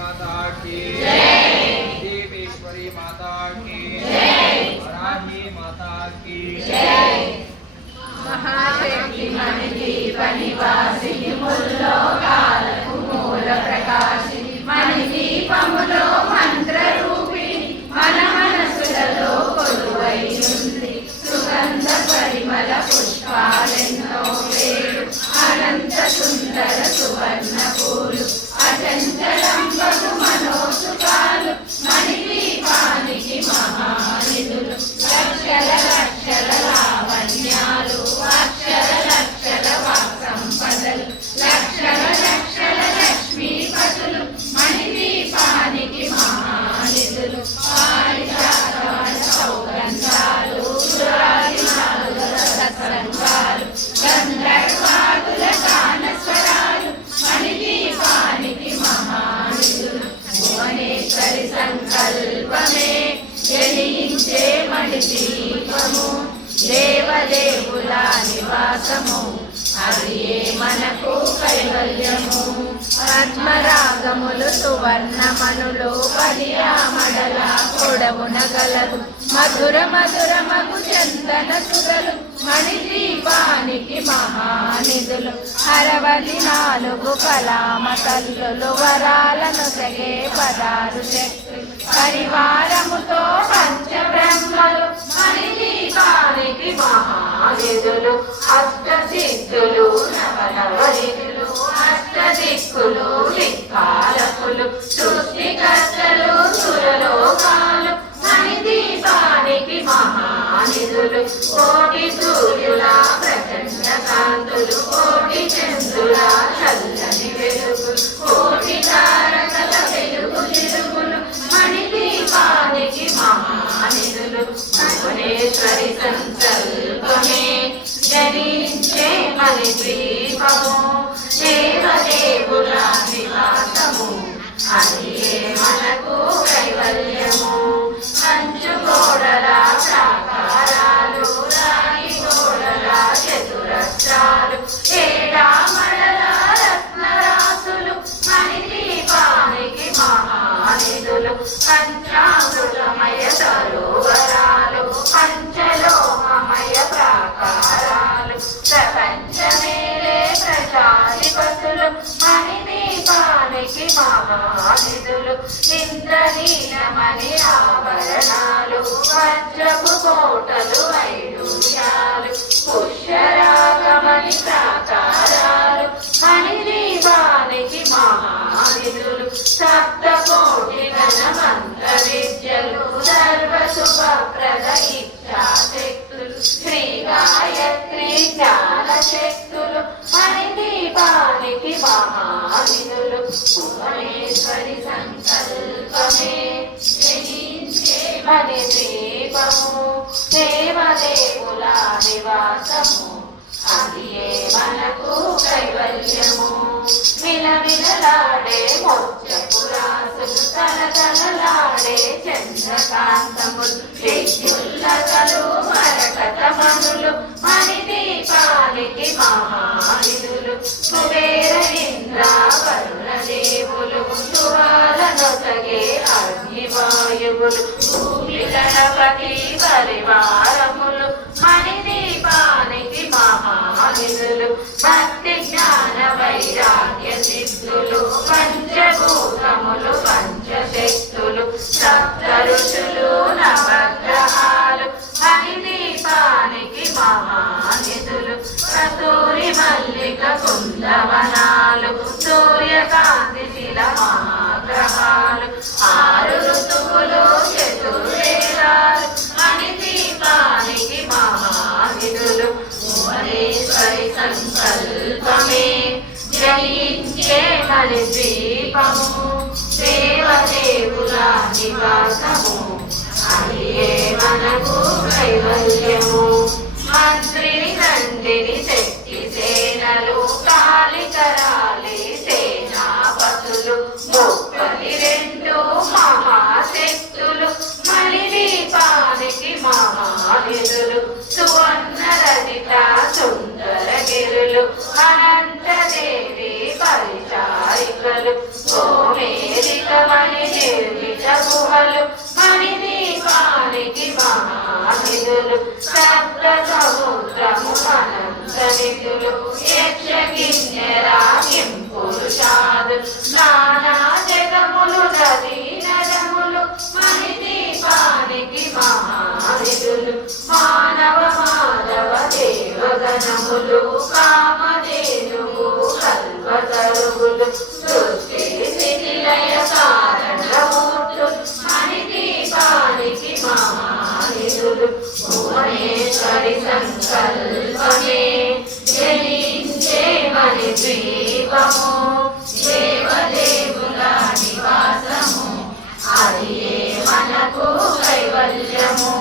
माता की जय, देवेश्वरी माता की जय, वराही माता की जय। महाशक्ति मणिदीप निवासिनि मुल्लोकाలకు మూల ప్రకాశిని మణిదీపములో మంత్ర రూపిణి మన మనసులలో కొలువై ఉంది సుగంధ పరిమళ పుష్పాలెన్నో వేలు అనంత సుందర సువర్ణ పూలు అచంచలంబగు మనోసుకాలు మణిదీపానికి మహానిధులు లక్షల లక్షల లావణ్యాలు అక్షర లక్షల వాక్సంపదలు లక్షల లక్షల లక్ష్మీపతులు మణిదీపానికి మహానిధులు పారిజాతాల సౌగంధాలు సురాదినాదుల సత్సంగాలు గంధర్వాదుల గానస్వరాలు మణిదీపానికి మహానిధులు భువనేశ్వరి సంకల్పమే జనించే మణిదీపము దేవదేవుల నివాసము అది మనకు కైవల్యము పద్మరాగములు సువర్ణమనులు పడియామడల పొడవున గలదు మధుర మధుర మగు చందన సుధలు మణిదీపానికి మహానిధులు 64 కలామ తల్లులు వరాలను సగే 16 శక్తులు పరివారముతో పంచబ్రహ్మలు మణిదీపానికి మహానిధులు అష్టసిద్ధులు నవనవనిధులు అష్టదిక్కులు దిక్పాలకులు సృష్టికర్తలు సురలోకాలు మణిదీపానికి మహానిధులు కోటి సూర్యుల ప్రచండ కాంతులు కోటి చంద్రుల చల్లని వెలుగులు కోటి తారకల వెలుగు తిరుగులు మణిదీపానికి మహానిధులు భువనేశ్వరి సంకల్పమే జనించే మణిదీపము దేవదేవుల నివాసము అది మనకు కైవల్యము కంచు గోడల ప్రాకారాలు రాగి గోడల చతురస్రాలు ఏడామడల రత్నరాసులు మణిదీపానికి మహానిధులు పంచామృతమయ సరోవరాలు పంచలోహమయ ప్రాకారాలు ప్రపంచమేలే ప్రజాధిపతులు మణిదీపానికి మహానిధులు ఇంద్రనీలమణి ఆభరణాలు వజ్రపు కోటలు వైడూర్యాలు పుష్యరాగమణి ప్రాకారాలు మణిదీపానికి మహానిధులు సప్తకోటి గణమంత్ర విద్యలు సర్వశుభప్రద ఇచ్ఛాశక్తులు శ్రీ గాయత్రి జ్ఞాన శక్తులు మణిదీపానికి మహానిధులు భువనేశ్వరి సంకల్పమే జనించే మణిదీపము దేవదేవుల నివాసము అది మనకు కైవల్యము విలవిలలాడే మోక్షపురాసులు తలతలలాడే చంద్రకాంతములు విద్యుల్లతలు మరకతమనులు మణిదీపానికి మహానిధులు కుబేర ఇంద్ర వరుణ దేవులు తువాలనొసగే అగ్నివాయువులు భూమి గణపతి పరివారములు మణిదీపానికి మహానిధులు భక్తి జ్ఞాన వైరాగ్య సిద్ధులు పంచభూతములు పంచశక్తులు సప్త ఋషులు నవగ్రహాలు మణిదీపానికి మహానిధులు కస్తూరి మల్లిక కుందవనాలు సూర్యకాంతి శిల మహాగ్రహాలు 6 ఋతువులు చతుర్వేదాలు మణిదీపానికి మహానిధులు భువనేశ్వరి సంకల్పమే జనించే మణిదీపము దేవదేవుల నివాసము అది మనకు కైవల్యము మంత్రిని తండ్రిని శక్తి సేనలు కాళికరాలి సేనాపతులు 32 మహాశక్తులు మణిదీపానికి మహానిధులు సువర్ణ రజిత సుందరగిరులు అనంతదేవి పరిచారికలు మేరికమణి నిర్మిత గుహలు మణిదీపానికి మహానిధులు సప్త సముద్రము అనంత నిధులు యక్ష కిన్నెరా పురుషాదు నానా జగములు నదీ నదములు మణిదీపానికి మహానిధులు మానవ మాధవ దేవగణములు కామధేనువు కల్పతరుగులు సృష్టి స్థితి లయ కారణమూర్తులు మణిదీపానికి మహానిధులు భువనేశ్వరి సంకల్పమే జనించే మణిద్వీపము దేవదేవుల నివాసము అది మనకు కైవల్యము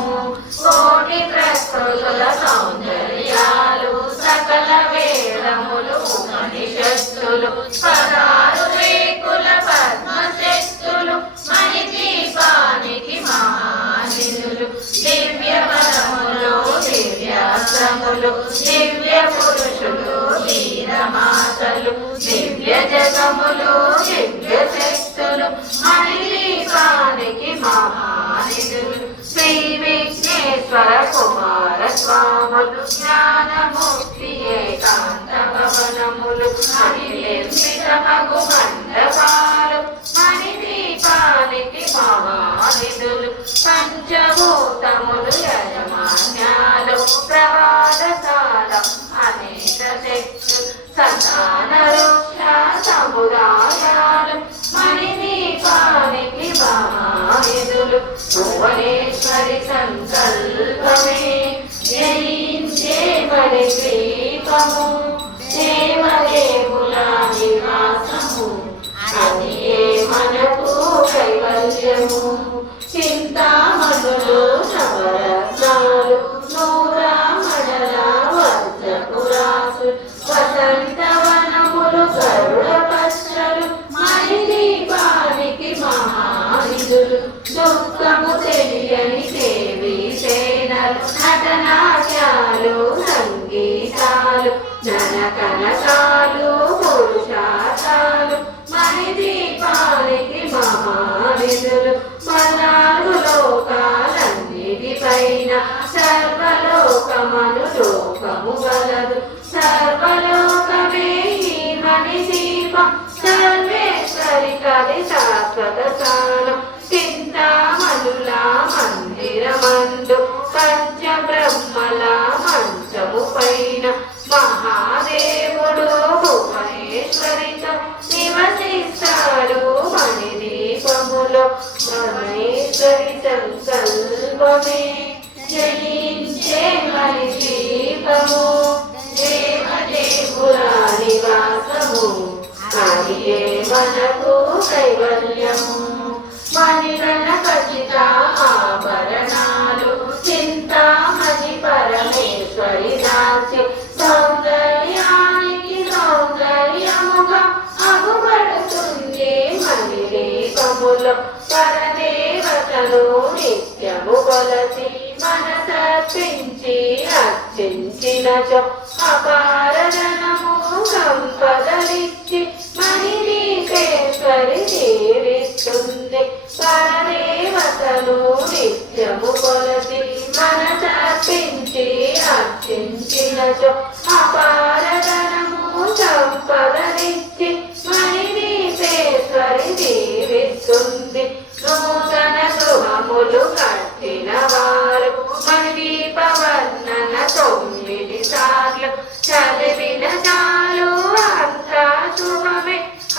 కోటి ప్రకృతుల సౌందర్యాలు సకల వేదములు ఉపనిషత్తులు పదారు రేకుల పద్మశక్తులు మణిదీపానికి మహానిధులు దివ్య పరములు దివ్యాశ్రములు దివ్య పురుషులు వీరమాతలు దివ్య జగములు దివ్య శక్తులు మణిదీపానికి మహానిధులు శ్రీ విఘ్నేశ్వర కుమార స్వాములు జ్ఞానమూర్తి ఏకాంత భవనములు మణినిర్మిత మగు మండపాలు మణిదీపానికి మహానిధులు పంచభూతములు యజమాన్యాలు ప్రవాదశాల అనేక శక్తులు సంతాన వృక్ష సముదాయాలు మణిదీపానికి మహానిధులు భువనేశ్వరి సంకల్పమే జయించే మణిద్వీపము దేవదేవుల నివాసము అది మనకు కైవల్యము చింతామణులు నవరత్నాలు నూరామణల వజ్రపురాసు వసంతవనములు గరుడ పచ్చలు మణిదీపానికి మహానిధులు దుఃఖము తెలియని దేవి సేనలు నటనాట్యాలు సంగీతాలు జనకనకాలు పురుషార్థాలు మణిదీపానికి మహానిధులు పదారు లోకాలన్నిటిపైన సర్వలోకమను లోకము గలదు సర్వలోకమే ఈ మణిదీపం సర్వేశ్వరి కది శాశ్వత స్థానం చింతామణుల మందిరమందు పంచ బ్రహ్మల మంచము పైన మహాదేవుడు భువనేశ్వరితో నివసిస్తాడు మణిదీపములో మహేశ్వరి సంకల్పమే జయించే మణిదీపము దేవదేవుల నివాసము అది మనకు కైవల్యము మణిరణ ఖచ్చిత ఆభరణాలు చింతామణి పరమేశ్వరి దాసి సౌందర్యానికి సౌందర్యముగా అగుపడుతుంది మణిదీపములో పరదేవతను నిత్యము కొలసి మనసర్పించి అర్చించినచో అపారధనము సంపదలిచ్చి మణిదీపేశ్వరి దీవిస్తుంది పరదేవతను నిత్యము కొలసి మనసర్పించి అర్చించినచో అపారధనము సంపదలిచ్చి మణిదీపేశ్వరి దీవిస్తుంది నూతన గృహములు కట్టిన వారు మణిదీపవర్ణన 9 సార్లు చదివిన చాలు అంతా శుభమే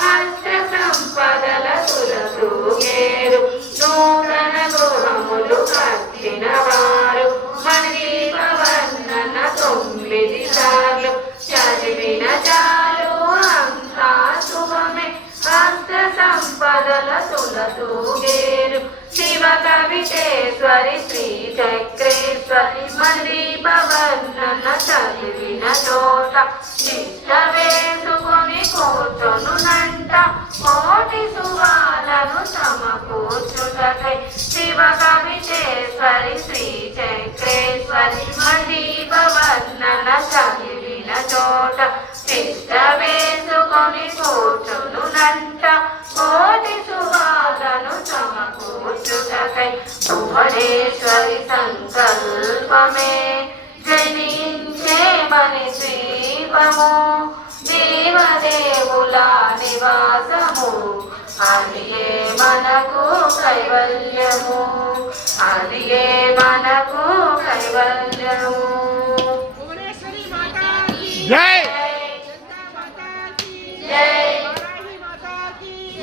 అష్ట సంపదల తులతూగేరు నూతన గృహములు కట్టిన వారు మణిదీపవర్ణన 9 సార్లు చదివిన చాలు అంతా శుభమే అష్ట సంపదల తులతూగేరు శివ కవితేశ్వరి శ్రీ చక్రేశ్వరి మణిదీపవర్ణన చదివిన చోట నిష్ట వేసుకొని కూర్చొనునంట కోటి సువాలను సమకూర్చుటకై శివ కవితేశ్వరి శ్రీ చక్రేశ్వరి మణిదీపవర్ణన చదివిన చోట నిష్ట వేసుకొని కూర్చొనునంట కోటి కైవల్యము, అది ఏ మనకు కైవల్యము. జై జై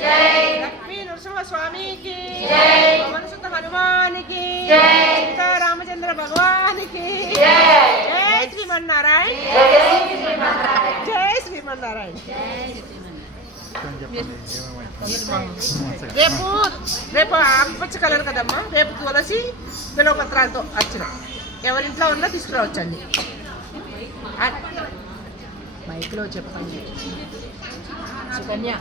జై లక్ష్మీ నరసింహస్వామికి జై మనసుత హనుమానికి జై సీతారామచంద్ర భగవానికి జై జై శ్రీమన్నారాయణ జై శ్రీమన్నారాయణ. జై శ్రీమన్నారాయణ. రేపు రేపు ఆకుపచ్చ కలర్ కదమ్మా. రేపు తులసి బిలవపత్రాలతో అర్చన ఎవరింట్లో ఉన్నా తీసుకురావచ్చండి. మైక్లో చెప్పండి. సుకన్య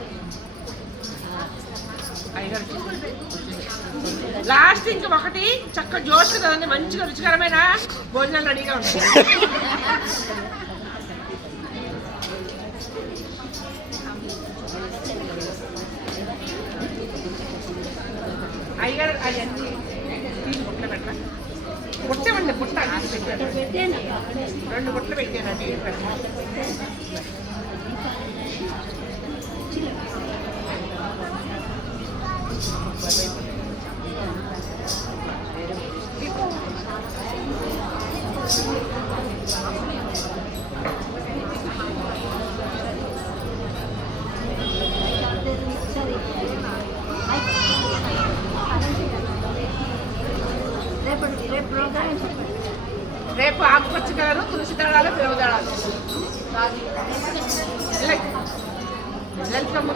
లాస్ట్ ఇంక ఒకటి చక్క జోష్ కదండి. మంచిగా రుచికరమైన భోజనాలు రెడీగా ఉంటాయి. అయ్యారు అవన్నీ బుట్ట పెట్టరా. బుట్టమండి బుట్ట 2 బుట్టలు పెట్టానండి. రేపు ఆకుపచ్చ కలరు, తులసి దళాలు, పిలవ దళాలు. వెల్కమ్.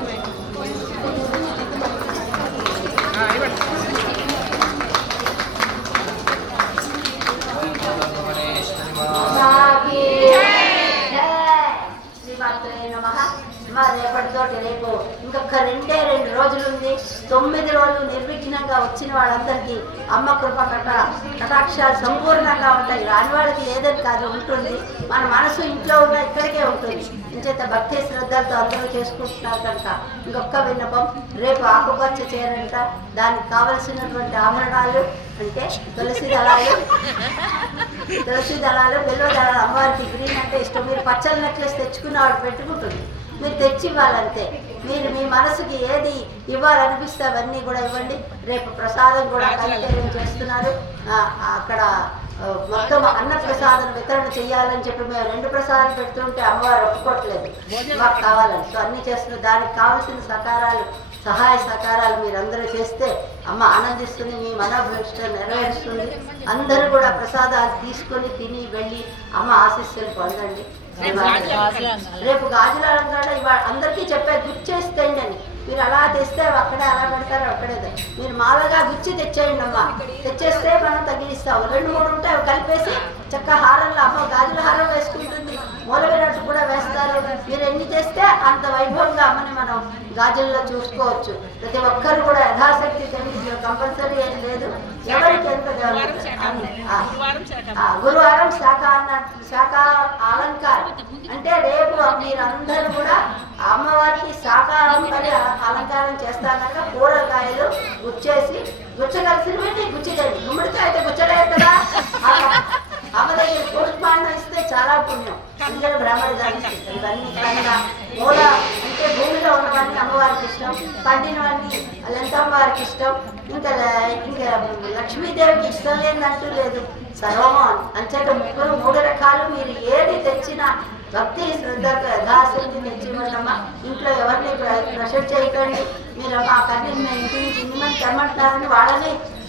రేపటితోటి రేపు ఇంకొక 2 రోజులు ఉంది. 9 రోజులు నిర్విఘ్నంగా వచ్చిన వాళ్ళందరికీ అమ్మ కృప కటాక్షాలు సంపూర్ణంగా ఉంటాయి. రాని వాళ్ళకి లేదని కాదు, ఉంటుంది. మన మనసు ఇంట్లో ఉన్న ఇక్కడికే ఉంటుంది. ఇంచేత భక్తి శ్రద్ధలతో అందరూ చేసుకుంటున్నారు కనుక ఇంకొక విన్నపం, రేపు ఆకుపచ్చ చీరంట, దానికి కావలసినటువంటి ఆభరణాలు అంటే తులసి దళాలు, బిల్వ దళాలు. అమ్మవారికి గ్రీన్ అంటే ఇష్టం. మీరు పచ్చల నెక్లెస్ తెచ్చుకున్న వాడు పెట్టుకుంటుంది. మీరు తెచ్చి ఇవ్వాలంతే. మీరు మీ మనసుకి ఏది ఇవ్వాలనిపిస్తే అవన్నీ కూడా ఇవ్వండి. రేపు ప్రసాదం కూడా కైంకర్యం చేస్తున్నారు. అక్కడ మొత్తం అన్న ప్రసాదం వితరణ చేయాలని చెప్పి మేము 2 ప్రసాదాలు పెడుతుంటే అమ్మవారు ఒప్పుకోవట్లేదు, మాకు కావాలని. సో అన్నీ చేస్తున్నారు. దానికి కావాల్సిన సహాయ సహకారాలు మీరందరూ చేస్తే అమ్మ ఆనందిస్తుంది, మీ మనోభిష్టం నెరవేరుస్తుంది. అందరూ కూడా ప్రసాదాలు తీసుకొని తిని వెళ్ళి అమ్మ ఆశీస్సులు పొందండి. రేపు గాజుల అలంకరణ ఇవాళ అందరికీ చెప్పే గుర్తు చేస్తేండి అని. మీరు అలా తెస్తే అక్కడే అలా పెడతారు, అక్కడే. మీరు మాలగా గుచ్చి తెచ్చేయండి అమ్మ. తెచ్చేస్తే మనం తగిలిస్తాం. 2-3 ఉంటాయి, కలిపేసి చక్క హారంలో అమ్మ గాజుల హారం వేసుకుంటుంది. మూలవినట్టు కూడా వేస్తారు. మీరు ఎన్ని చేస్తే అంత వైభవంగా అమ్మని మనం గాజుల్లో చూసుకోవచ్చు. ప్రతి ఒక్కరు కూడా యథాశక్తి తెలియదు, కంపల్సరీ ఏం లేదు. ఎవరికి ఎంత గురువారం శాఖ అలంకారం అంటే రేపు మీరందరూ కూడా అమ్మవారికి శాకాహారం అలంకారం చేస్తారన్నాక కూరగాయలు గుచ్చేసి గుచ్చగలిసిన పెట్టి గుచ్చిదండి. గుమ్మడికాయ అయితే గుచ్చలేదు కదా. అమ్మ దగ్గర పుష్పాన్ని ఇస్తే చాలా పుణ్యం. అందరూ బ్రాహ్మణ దానికి ఇవన్నీ కన్నా మూల అంటే భూమిలో ఉన్నవన్నీ అమ్మవారికి ఇష్టం, పండినవన్నీ లలితమ్మవారికి ఇష్టం. ఇంకా లక్ష్మీదేవికి ఇష్టం లేదంటూ లేదు. సర్వము అంచేత 3 రకాలు. మీరు ఏది తెచ్చినా భక్తి శ్రద్ధకు యథాశక్తి తెచ్చివ్వండమ్మా. ఇంట్లో ఎవరిని ప్రెషర్ చేయకండి. మీరు మా కన్నీ ఇంటి నుంచి ఇన్ని మంది తెమ్మంటారని వాళ్ళ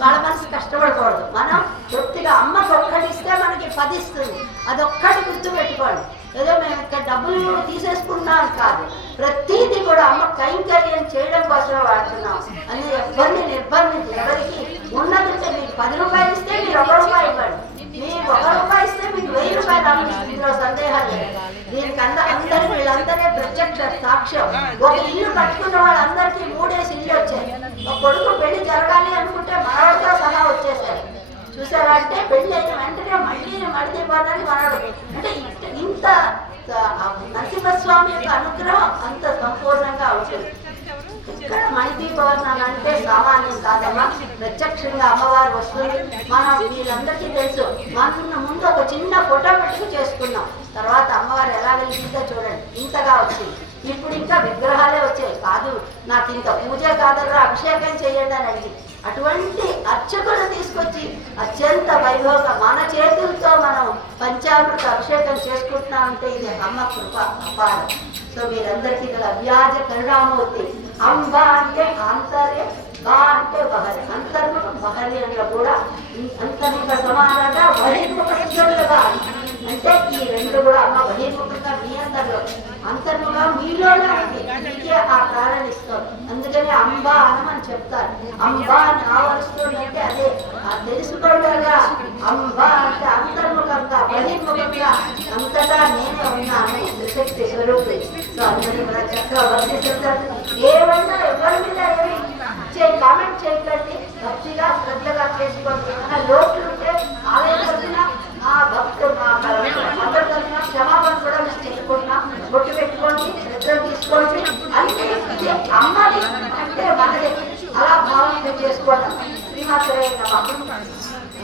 మనసు కష్టపడకూడదు. మనం తృప్తిగా అమ్మకు ఒక్కటి ఇస్తే మనకి 10 ఇస్తుంది. అదొక్కటి గుర్తు పెట్టుకోండి. ఏదో మేము ఇక్కడ డబ్బులు తీసేసుకుంటున్నాం కాదు, ప్రతిదీ కూడా అమ్మ కైంకర్యం చేయడం కోసమే వాడుతున్నాం అని ఎవరిని నిర్బంధించి. ఎవరికి ఉన్నదంటే మీకు 10 రూపాయలు ఇస్తే మీరు 1 రూపాయి ఇవ్వండి. మీరు 1 రూపాయి ఇస్తే మీకు 1000 రూపాయలు అమ్మిస్తుంది. ఇందులో సందేహం లేదు. దీనికి అందరూ వీళ్ళందరే ప్రత్యక్ష సాక్ష్యం. ఒక ఇల్లు కట్టుకున్న వాళ్ళందరికీ 3 ఇల్లు వచ్చాయి. ఒక కొడుకు పెళ్లి జరగాలి అనుకుంటే మనవడితో సహా వచ్చేసారు. చూసారా అంటే పెళ్లి అయిన వెంటనే మడిపోతానికి మనవడు. అంటే ఇంత నరసింహస్వామి యొక్క అనుగ్రహం అంత సంపూర్ణంగా ఉంటుంది. ఇక్కడ మణిదీపవర్ణాలు అంటే సామాన్యం కాదమ్మా. ప్రత్యక్షంగా అమ్మవారు వస్తుంది. మనం వీళ్ళందరికీ తెలుసు. మన ముందు ఒక చిన్న ఫోటో పెట్టుకు చేసుకున్నాం. తర్వాత అమ్మవారు ఎలా వెలిగిందో చూడండి, ఇంతగా వచ్చింది. ఇప్పుడు ఇంకా విగ్రహాలే వచ్చాయి. కాదు నాకు ఇంకా పూజ కాదరా అభిషేకం చేయండి అని అడిగి అటువంటి అర్చకులు తీసుకొచ్చి అత్యంత వైభవంగా మన చేతులతో మనం పంచామృత అభిషేకం చేసుకుంటున్నామంటే ఇది అమ్మ కృప అపారం. సో మీరందరికీ గల అవ్యాజ కరుణామూర్తి. అంబ అంటే ఆంతర్య, బా అంటే బహరి, అంతర్ముఖం బహరి అని కూడా అంతర్ముఖ సమానంగా బహిర్ముఖ సిద్ధులుగా అంటే ఈ రెండు కూడా అమ్మ బహిర్ముఖంగా మీ అందరిలో, అంతర్ముఖం మీలోనే ఉంది. మీకే ఆ కారణం ఇస్తాం. అందుకని అంబ అనమని చెప్తారు. అంబ అని ఆవరిస్తుందంటే అదే తెలుసుకోవడంగా. అంబ అంటే అంతర్ముఖంగా బహిర్ముఖంగా అంతటా నేనే ఉన్నాను త్రిశక్తి స్వరూపి. సో అందరినీ మన చక్కగా వర్తిస్తారు. ఏమన్నా ఎవరి మీద ఏమి కామెంట్ చేయకండి, భక్తిగా శ్రద్ధగా చేసుకోండి. మన లోట్లు ఉంటే ఆలయం తరఫున ఆ భక్తులు అందరి తరఫున క్షమాపణ కూడా మేము చెప్పుకుంటున్నాం. బొట్టు పెట్టుకోండి, శ్రద్ధ తీసుకోండి. అంటే అమ్మని